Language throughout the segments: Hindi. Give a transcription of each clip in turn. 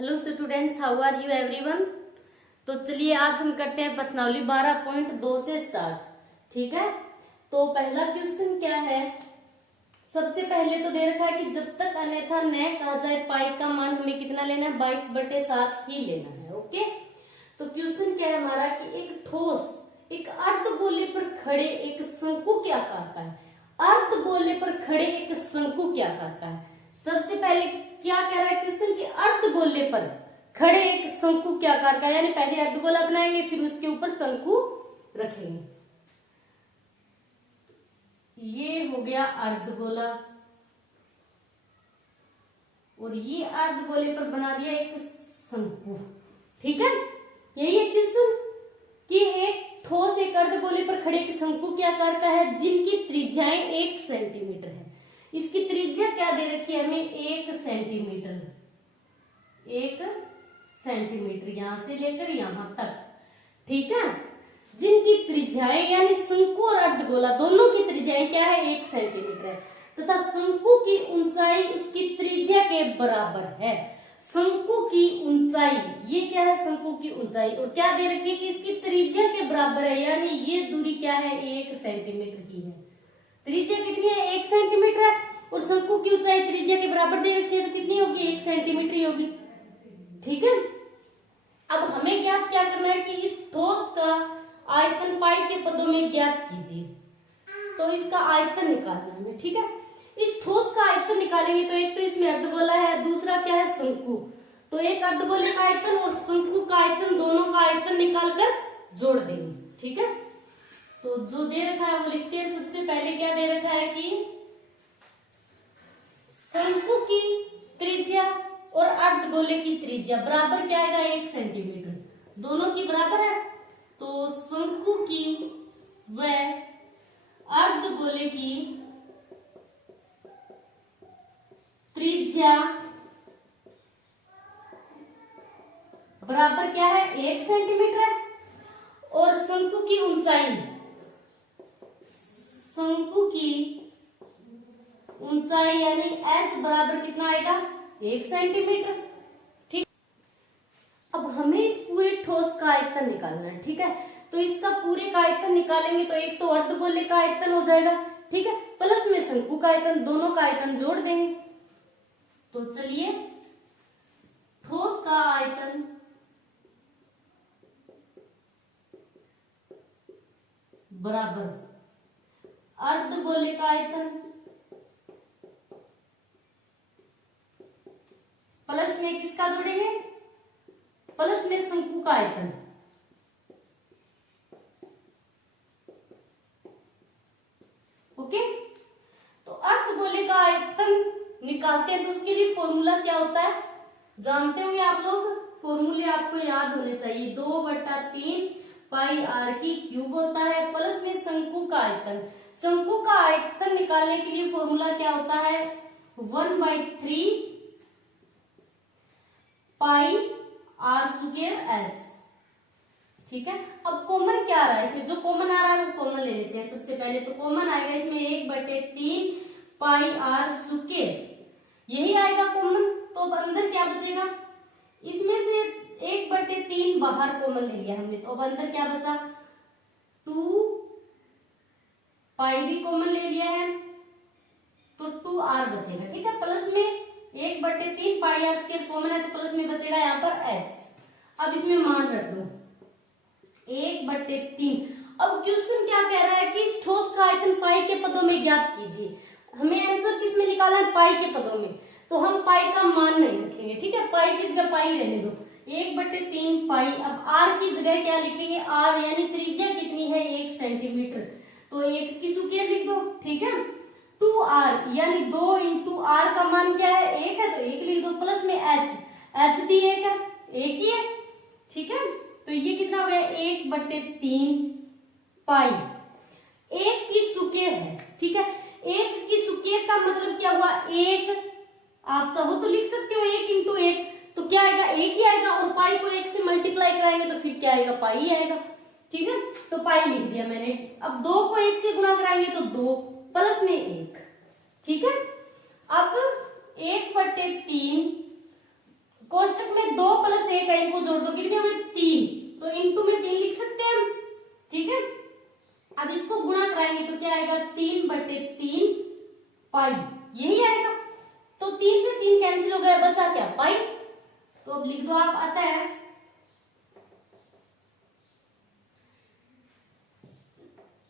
Hello students, how are you everyone. तो चलिए आज हम करते हैं प्रश्नावली 12.2 से स्टार्ट। ठीक है, तो पहला क्वेश्चन क्या है। सबसे पहले तो दे रखा है कि जब तक अन्यथा न कहा जाए पाई का मान हमें कितना लेना है, 22/7 ही लेना है। ओके, तो क्वेश्चन क्या है हमारा कि एक ठोस एक अर्धगोले पर खड़े एक शंकु के आकार का है। अर्धगोले पर खड़े एक शंकु के आकार का है। सबसे पहले क्या कह रहा है क्वेश्चन कि अर्धगोले पर खड़े एक शंकु के आकार का, यानी पहले अर्धगोला बनाएंगे फिर उसके ऊपर शंकु रखेंगे। ये हो गया अर्धगोला और ये अर्धगोले पर बना दिया एक शंकु। ठीक है, यही है क्वेश्चन कि एक ठोस एक अर्धगोले पर खड़े एक शंकु के आकार का है जिनकी त्रिज्याएं 1 सेंटीमीटर है। इसकी त्रिज्या क्या दे रखी है हमें, 1 सेंटीमीटर। 1 सेंटीमीटर यहां से लेकर यहां तक। ठीक है, जिनकी त्रिज्याएं यानी शंकु और अर्धगोला दोनों की त्रिज्याएं क्या है, 1 सेंटीमीटर है तथा शंकु की ऊंचाई उसकी त्रिज्या के बराबर है। शंकु की ऊंचाई, ये क्या है, शंकु की ऊंचाई, और क्या दे रखी है कि इसकी त्रिज्या के बराबर है, यानी ये दूरी क्या है, 1 सेंटीमीटर की है। त्रिज्या कितनी है, 1 सेंटीमीटर है और शंकु की ऊंचाई त्रिज्या के बराबर दे रखी है, तो कितनी होगी, 1 सेंटीमीटर ही होगी। ठीक है, अब हमें ज्ञात क्या करना है कि इस ठोस का आयतन पाई के पदों में ज्ञात कीजिए। तो इसका आयतन निकालना है। ठीक है, इस ठोस का आयतन निकालेंगे तो एक तो इसमें अर्धगोला है, दूसरा क्या है, शंकु। तो एक अर्धगोले का आयतन और शंकु का आयतन, दोनों का आयतन निकालकर जोड़ देंगे। ठीक है, तो जो दे रखा है वो लिखते हैं। सबसे पहले क्या दे रखा है कि शंकु की त्रिज्या और अर्धगोले की त्रिज्या बराबर क्या आएगा, 1 सेंटीमीटर, दोनों की बराबर है। तो शंकु की व अर्धगोले की त्रिज्या बराबर क्या है, 1 सेंटीमीटर है और शंकु की ऊंचाई, शंकु की ऊंचाई यानी h बराबर कितना आएगा, 1 सेंटीमीटर। ठीक, अब हमें इस पूरे ठोस का आयतन निकालना है। ठीक है, तो इसका पूरे का आयतन निकालेंगे तो एक तो अर्धगोले का आयतन हो जाएगा, ठीक है, प्लस में शंकु का आयतन, दोनों का आयतन जोड़ देंगे। तो चलिए, ठोस का आयतन बराबर अर्धगोले का आयतन प्लस में किसका जोड़ेंगे, प्लस में शंकु का आयतन। ओके, तो अर्धगोले का आयतन निकालते हैं तो उसके लिए फॉर्मूला क्या होता है, जानते होंगे आप लोग। फॉर्मूले आपको याद होने चाहिए, 2/3 पाई आर की क्यूब होता है प्लस में शंकु का आयतन। शंकु का आयतन निकालने के लिए फॉर्मूला क्या होता है, 1/3 पाई आर स्क्वायर एच। ठीक है, अब कॉमन क्या आ रहा है इसमें, जो कॉमन आ रहा है वो कॉमन ले लेते हैं। सबसे पहले तो कॉमन आएगा इसमें 1/3 पाई आर स्क्वायर, यही आएगा कॉमन। तो अब अंदर क्या बचेगा, इसमें से 1/3 बाहर कॉमन ले लिया हमने, तो अब अंदर क्या बचा, 2 पाई भी कॉमन ले लिया है तो 2r बचेगा। ठीक है, प्लस में 1/3 पाई आर स्क्वायर कॉमन है तो प्लस में बचेगा यहाँ पर h। अब इसमें मान रख दो 1/3। अब क्वेश्चन क्या कह रहा है कि इस ठोस का आयतन पाई के पदों में ज्ञात कीजिए। हमें आंसर किस में निकाला है, पाई के पदों में, तो हम पाई का मान नहीं रखेंगे। ठीक है, पाई की जगह पाई रहने दो, 1/3 पाई। अब r की जगह क्या लिखेंगे, r यानी त्रिज्या कितनी है, 1 सेंटीमीटर, तो 1 की स्क्वायर लिख दो। ठीक है, 2r यानी 2 × r का मान क्या है, 1 है तो 1 लिख दो, प्लस में h भी 1 है, 1 ही है। ठीक है, तो ये कितना हो गया, 1/3 पाई, 1 की स्क्वायर है। ठीक है, 1 की स्क्वायर का मतलब क्या हुआ, 1, आप चाहो तो लिख सकते हो 1 × 1, तो क्या आएगा, 1 ही आएगा, और पाई को 1 से मल्टीप्लाई कराएंगे तो फिर क्या आएगा, पाई ही आएगा। ठीक है, तो पाई लिख दिया मैंने। अब 2 को 1 से गुणा कराएंगे तो 2 प्लस में 1। ठीक है, अब 1/3 कोष्टक में 2 + 1 है, इनको जोड़ दो, कितने हो गए 3, तो इंटू में 3 लिख सकते हैं हम, ठीक है। अब इसको गुणा कराएंगे तो क्या आएगा 3/3 पाई, यही आएगा। तो 3 से 3 कैंसिल हो गया, बचा क्या पाई। तो अब लिख दो आप,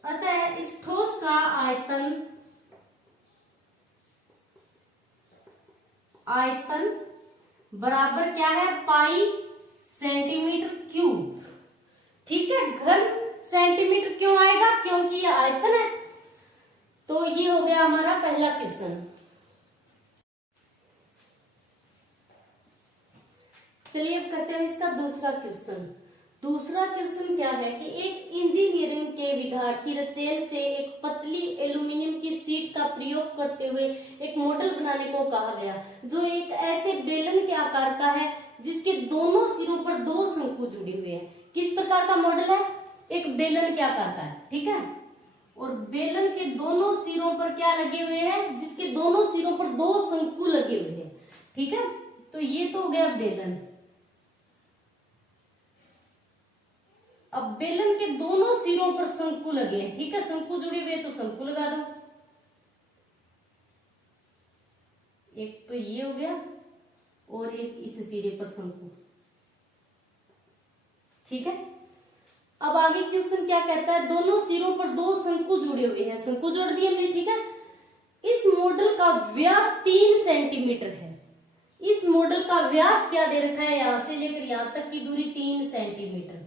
अतः इस ठोस का आयतन बराबर क्या है पाई सेंटीमीटर क्यूब, ठीक है। घन सेंटीमीटर क्यों आएगा, क्योंकि ये आयतन है। तो ये हो गया हमारा पहला क्वेश्चन। चलिए अब करते हैं इसका दूसरा क्वेश्चन। दूसरा क्वेश्चन क्या है कि एक इंजीनियरिंग के विद्यार्थी रचेल से एक पतली एल्यूमिनियम की शीट का प्रयोग करते हुए एक मॉडल बनाने को कहा गया, जो एक ऐसे बेलन के आकार का है जिसके दोनों सिरों पर 2 शंकु जुड़े हुए हैं। किस प्रकार का मॉडल है, एक बेलन के आकार का है, ठीक है। और बेलन के दोनों सिरों पर क्या लगे हुए हैं, जिसके दोनों सिरों पर 2 शंकु लगे हुए हैं, ठीक है। तो ये तो हो गया बेलन। अब बेलन के दोनों सिरों पर शंकु लगे हैं, ठीक है, शंकु जुड़े हुए तो शंकु लगा दो। एक तो ये हो गया और एक इस सिरे पर शंकु, ठीक है। अब आगे क्वेश्चन क्या कहता है, दोनों सिरों पर 2 शंकु जुड़े हुए हैं, शंकु जोड़ दिए हमने, ठीक है। इस मॉडल का व्यास 3 सेंटीमीटर है। इस मॉडल का व्यास क्या दे रखा है, यहां से लेकर यहां तक की दूरी 3 सेंटीमीटर,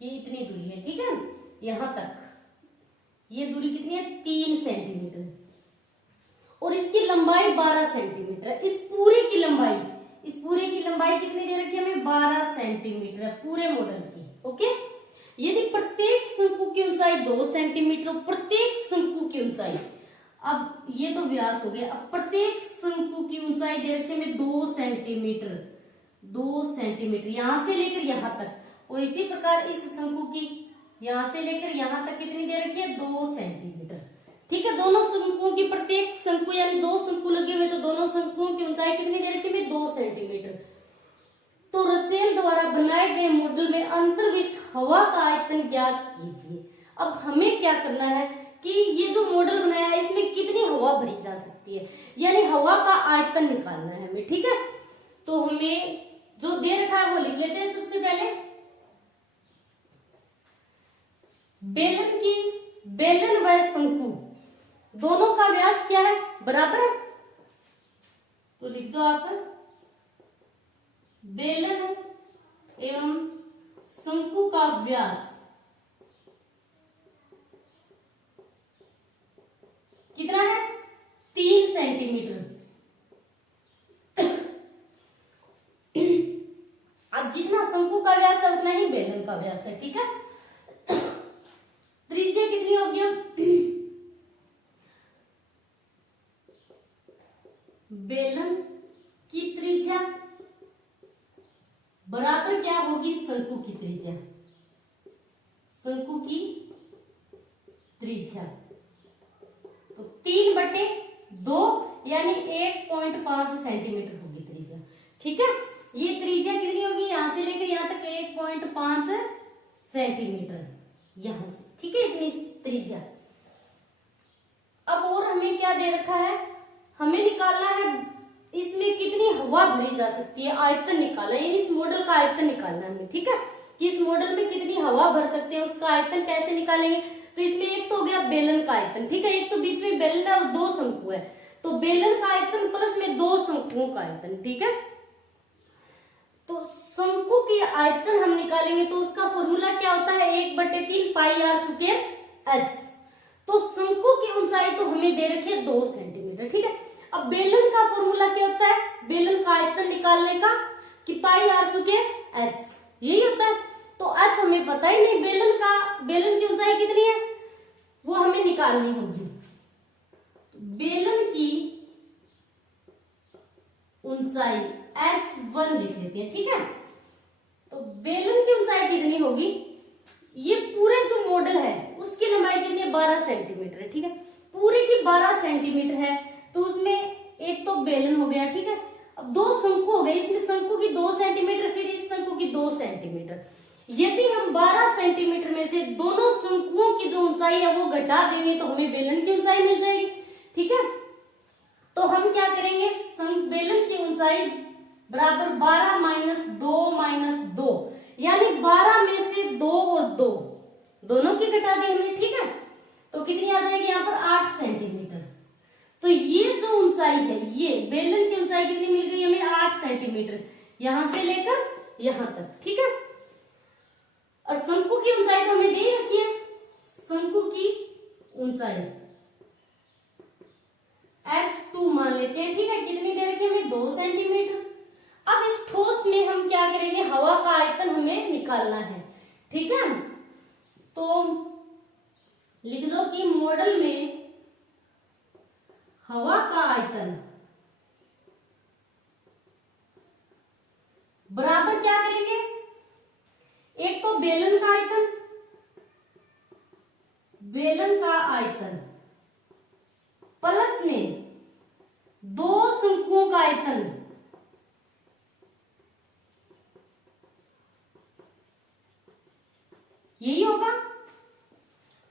ये इतनी दूरी है, ठीक है। यहां तक ये दूरी कितनी है 3 सेंटीमीटर, और इसकी लंबाई 12 सेंटीमीटर है। इस पूरे की लंबाई कितनी दे रखी है हमें 12 सेंटीमीटर है पूरे मॉडल की, ओके। यदि प्रत्येक शंकु की ऊंचाई 2 सेंटीमीटर, प्रत्येक शंकु की ऊंचाई, अब ये तो व्यास हो गया, अब प्रत्येक शंकु की ऊंचाई दे रखी है हमें 2 सेंटीमीटर यहां से लेकर यहां तक, और इसी प्रकार इस शंकु की यहां से लेकर यहां तक कितनी दे रखी है 2 सेंटीमीटर, ठीक है। दोनों शंकुओं की प्रत्येक शंकु यानी 2 शंकु लगे हुए, तो दोनों शंकुओं की ऊंचाई कितनी दे रखी है 2 सेंटीमीटर। तो रचेल द्वारा बनाए गए मॉडल में अंतर्विष्ट हवा का आयतन ज्ञात कीजिए। अब हमें क्या करना है कि ये जो मॉडल बनाया है इसमें कितनी हवा भरी जा सकती है, यानी हवा का आयतन निकालना है हमें, ठीक है। तो हमें जो दे रखा है वो लिख लेते हैं। सबसे पहले बेलन व शंकु दोनों का व्यास क्या है, बराबर है, तो लिख दो आप बेलन एवं शंकु का व्यास कितना है 3 सेंटीमीटर। अब जितना शंकु का व्यास है उतना ही बेलन का व्यास है, ठीक है। त्रिज्या कितनी होगी, बेलन की त्रिज्या बराबर क्या होगी शंकु की त्रिज्या, शंकु की त्रिज्या तो 3/2 यानी 1.5 सेंटीमीटर होगी त्रिज्या, ठीक है। ये त्रिज्या कितनी होगी, यहां से लेकर यहां तक 1.5 सेंटीमीटर यहां से, ठीक है, इतनी त्रिज्या। अब और हमें क्या दे रखा है, हमें निकालना है इसमें कितनी हवा भरी जा सकती है, आयतन निकालना है, इस मॉडल का आयतन निकालना है, ठीक है। कि इस मॉडल में कितनी हवा भर सकते हैं उसका आयतन कैसे निकालेंगे। तो इसमें एक तो हो गया बेलन का आयतन, ठीक है, एक तो बीच में बेलन है और 2 शंकु है, तो बेलन का आयतन प्लस में 2 शंकुओं का आयतन, ठीक है। तो शंकु की आयतन हम निकालेंगे तो उसका फॉर्मूला क्या होता है 1/3 पाई आर स्क्वायर एच। तो शंकु की ऊंचाई तो हमें दे रखी है 2 सेंटीमीटर, ठीक है। अब बेलन का फॉर्मूला क्या होता है, बेलन का आयतन निकालने का कि पाई आर स्क्वायर एच, यही होता है। तो एच हमें पता ही नहीं, बेलन की ऊंचाई कितनी है वो हमें निकालनी होगी। बेलन की ऊंचाई h1 लिख लेते हैं, ठीक है। तो बेलन की ऊंचाई कितनी होगी, ये पूरे जो मॉडल है उसकी लंबाई कितनी है 12 सेंटीमीटर है, ठीक है। पूरे की 12 सेंटीमीटर है तो उसमें एक तो बेलन हो गया, ठीक है। अब 2 शंकु हो गए, इसमें शंकु की 2 सेंटीमीटर, फिर इस शंकु की 2 सेंटीमीटर। यदि हम 12 सेंटीमीटर में से दोनों शंकुओं की जो ऊंचाई है वो घटा देंगे तो हमें बेलन की ऊंचाई मिल जाएगी। ठीक है, तो हम क्या करेंगे, बेलन की ऊंचाई बराबर 12 माइनस 2 माइनस 2, यानी 12 में से 2 और 2 दोनों की घटा दी हमने। ठीक है, तो कितनी आ जाएगी यहाँ पर 8 सेंटीमीटर। तो ये जो ऊंचाई है, ये बेलन की ऊंचाई कितनी मिल गई हमें, 8 सेंटीमीटर, यहां से लेकर यहां तक। ठीक है, और शंकु की ऊंचाई तो हमें दे रखी है, शंकु की ऊंचाई h2 मान लेते हैं। ठीक है, कितनी दे रखी है हमें, 2 सेंटीमीटर। अब इस ठोस में हम क्या करेंगे, हवा का आयतन हमें निकालना है। ठीक है, तो लिख दो कि मॉडल में हवा का आयतन बराबर क्या करेंगे, एक तो बेलन का आयतन, बेलन का आयतन प्लस में 2 शंकुओं का आयतन, यही होगा।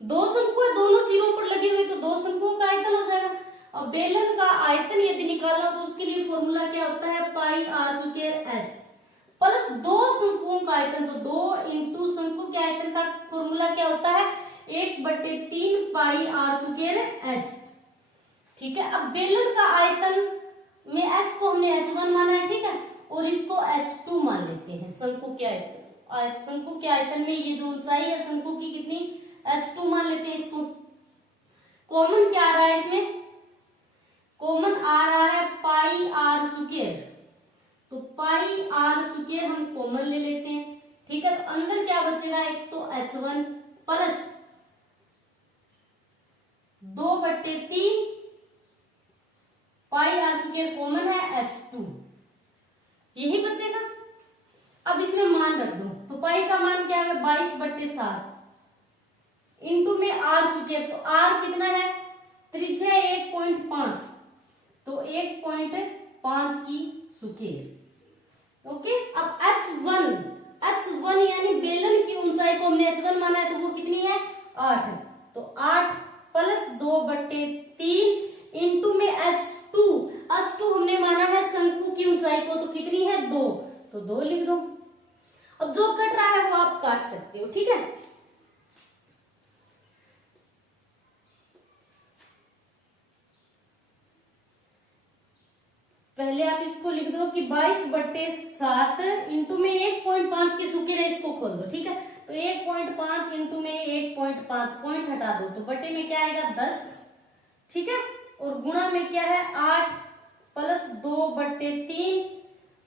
2 शंकु है, दोनों सिरों पर लगे हुए, तो 2 शंकुओं का आयतन हो जाएगा। और बेलन का आयतन यदि निकालना तो उसके लिए फॉर्मूला क्या होता है, पाई आर स्क्वायर एच प्लस 2 शंकुओं का आयतन, तो 2 इंटू शंकु के आयतन का फॉर्मूला क्या होता है, 1/3 पाई आर स्क्वायर एच। ठीक है, अब बेलन का आयतन में एच को हमने h1 माना है। ठीक है, और इसको h2 मान लेते हैं। शंकु के आयतन, शंकु के आयतन में ये जो ऊंचाई है शंकु की कितनी, h2 मान लेते हैं। इसको कॉमन क्या आ रहा है, इसमें कॉमन आ रहा है पाई आर स्क्वायर, तो पाई आर स्क्वायर हम कॉमन ले लेते हैं। ठीक है, तो अंदर क्या बचेगा, एक तो h1 plus 2/3 pi r square common है h2, यही बचेगा। अब इसमें मान रख दो, तो पाई का मान क्या है, 22/7 इंटू में आर स्क्वायर, तो आर कितना है, त्रिज्या 1.5, तो 1.5 की स्क्वायर। ओके, अब h1 यानी बेलन की ऊंचाई को हमने h1 माना है, तो वो कितनी है, 8, तो 8 प्लस 2/3 इंटू में h2 हमने माना है शंकु की ऊंचाई को, तो कितनी है, 2, तो 2 लिख दो। अब जो कट रहा है वो आप काट सकते हो। ठीक है, पहले आप इसको लिख दो कि 22/7 इंटू में 1.5 की स्क्वायर है, इसको खोल दो। ठीक है, तो 1.5 इंटू में 1.5 पॉइंट हटा दो, तो बटे में क्या आएगा, 10। ठीक है, और गुणा में क्या है, 8 प्लस 2/3,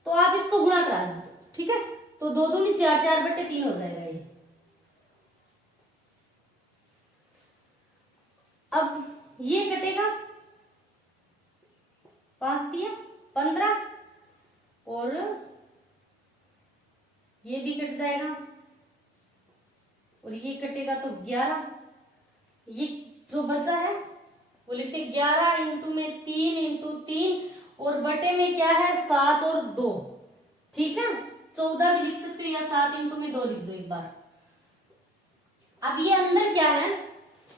तो आप इसको गुणा करा दो। ठीक है, तो 2 दूनी 4, 4/3 हो जाएगा ये। अब ये कटेगा, 5 दिया 15, और ये भी कट जाएगा, और ये कटेगा तो 11। ये जो बचा है वो लिखते 11 इंटू में 3 इंटू 3, और बटे में क्या है, 7 और 2। ठीक है, 14 भी लिख सकते हो, या 7 इंटू में 2 लिख दो एक बार। अब ये अंदर क्या है,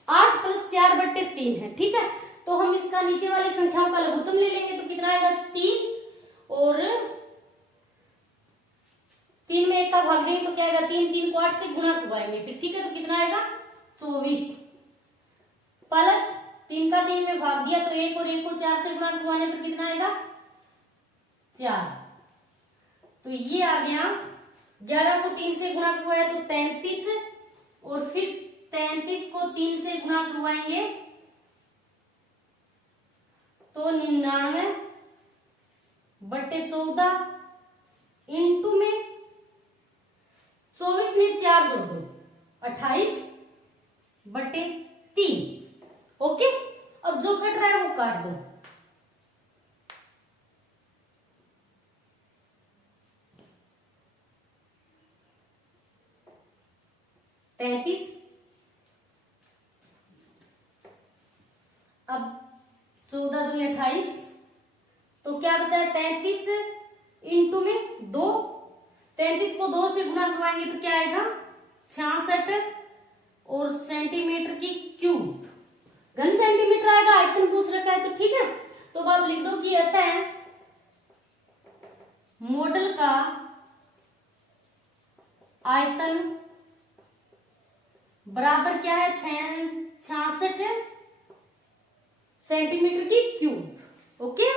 8 प्लस 4/3 है। ठीक है, तो हम इसका नीचे वाली संख्याओं का लघुत्तम ले लेंगे, तो कितना आएगा, 3, और 3 में 1 का भाग देंगे तो क्या आएगा, 3 को 8 से गुणा करवाएंगे फिर। ठीक है, तो कितना आएगा, 24 प्लस 3 का 3 में भाग दिया, तो 1 और 1 को 4 से गुणा करवाने पर कितना आएगा, 4। तो ये आ गया, 11 को 3 से गुणा करवाया तो 33, और फिर 33 को 3 से गुणा करवाएंगे तो 99/14 इंटू में 24 में 4 जोड़ दो, 28/3। ओके, अब जो कट रहा है वो काट दो। अब 14 दूनी 28, तो क्या बचा है, 33 इंटू में 33 को 2 से गुना करवाएंगे तो क्या आएगा 66 और सेंटीमीटर की क्यूब, घन सेंटीमीटर आएगा, आयतन पूछ रखा है तो ठीक है। तो अब आप लिख दो कि अतः मॉडल का आयतन बराबर क्या है 66 सेंटीमीटर की क्यूब। ओके